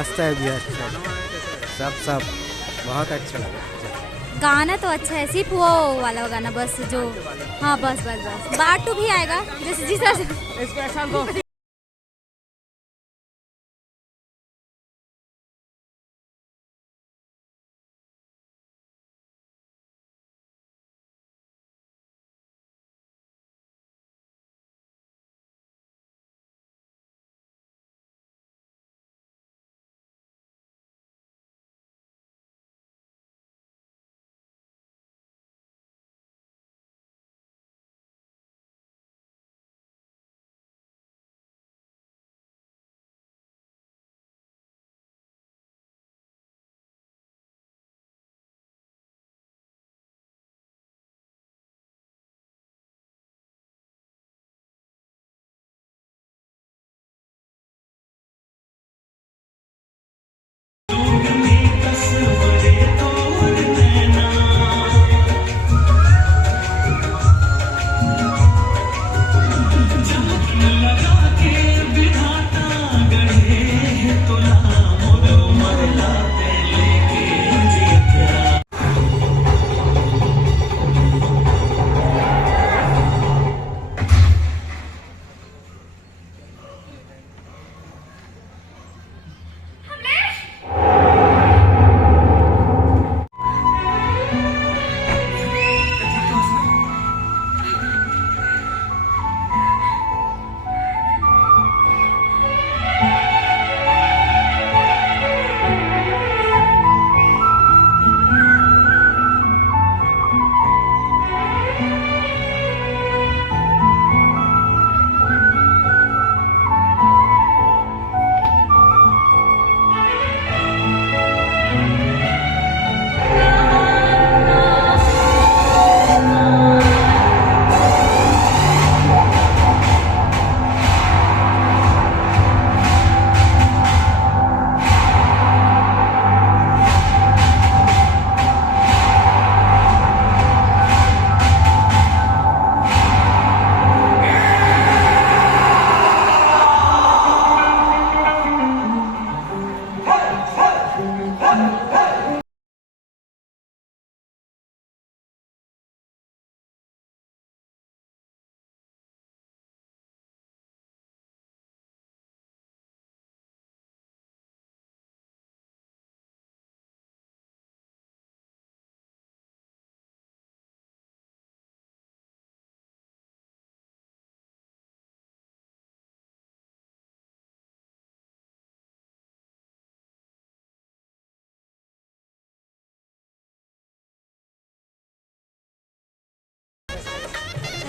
मस्त है भी, अच्छा सब सब बहुत अच्छा लगा। गाना तो अच्छा है, सिर्फ वो वाला गाना बस जो, हाँ बस बस बस, पार्ट 2 भी आएगा जैसे जिस तरह से।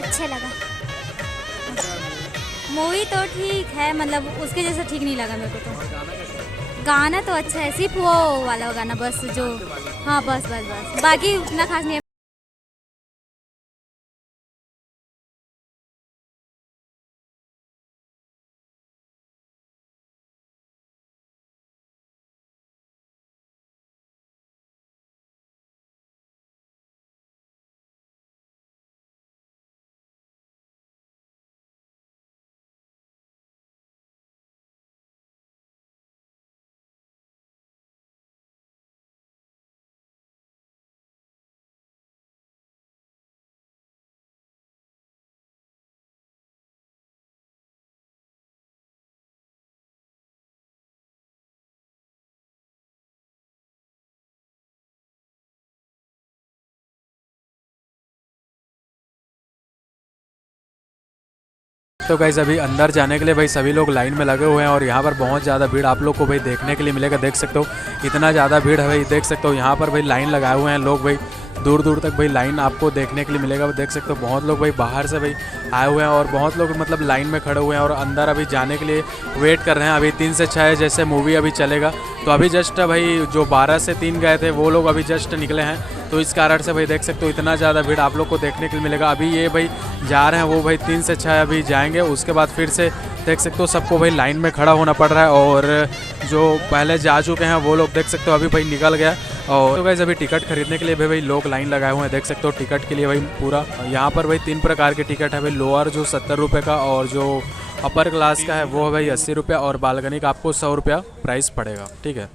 अच्छा लगा। मूवी तो ठीक है, मतलब उसके जैसा ठीक नहीं लगा मेरे को तो। गाना तो अच्छा है, सिर्फ वो वाला गाना बस जो, हाँ बस बस बस, बाकी उतना खास नहीं है। तो गाइस अभी अंदर जाने के लिए भाई सभी लोग लाइन में लगे हुए हैं और यहाँ पर बहुत ज़्यादा भीड़ आप लोग को भाई देखने के लिए मिलेगा। देख सकते हो इतना ज़्यादा भीड़ है भाई, देख सकते हो यहाँ पर भाई लाइन लगाए हुए हैं लोग भाई, दूर दूर तक भाई लाइन आपको देखने के लिए मिलेगा। देख सकते हो बहुत लोग भाई बाहर से भाई आए हुए हैं और बहुत लोग मतलब लाइन में खड़े हुए हैं और अंदर अभी जाने के लिए वेट कर रहे हैं। अभी 3 से 6 जैसे मूवी अभी चलेगा, तो अभी जस्ट भाई जो 12 से 3 गए थे वो लोग अभी जस्ट निकले हैं, तो इस कारण से भाई देख सकते हो इतना ज़्यादा भीड़ आप लोग को देखने के लिए मिलेगा। अभी ये भाई जा रहे हैं, वो भाई 3 से 6 अभी जाएंगे, उसके बाद फिर से देख सकते हो सबको भाई लाइन में खड़ा होना पड़ रहा है। और जो पहले जा चुके हैं वो लोग देख सकते हो अभी भाई निकल गया। और तो गाइस अभी टिकट खरीदने के लिए भाई लोग लाइन लगाए हुए हैं। देख सकते हो टिकट के लिए भाई पूरा यहाँ पर भाई 3 प्रकार के टिकट है भाई, लोअर जो 70 रुपये का और जो अपर क्लास का है वो है भाई 80 रुपये और बालकनी का आपको 100 रुपया प्राइस पड़ेगा। ठीक है।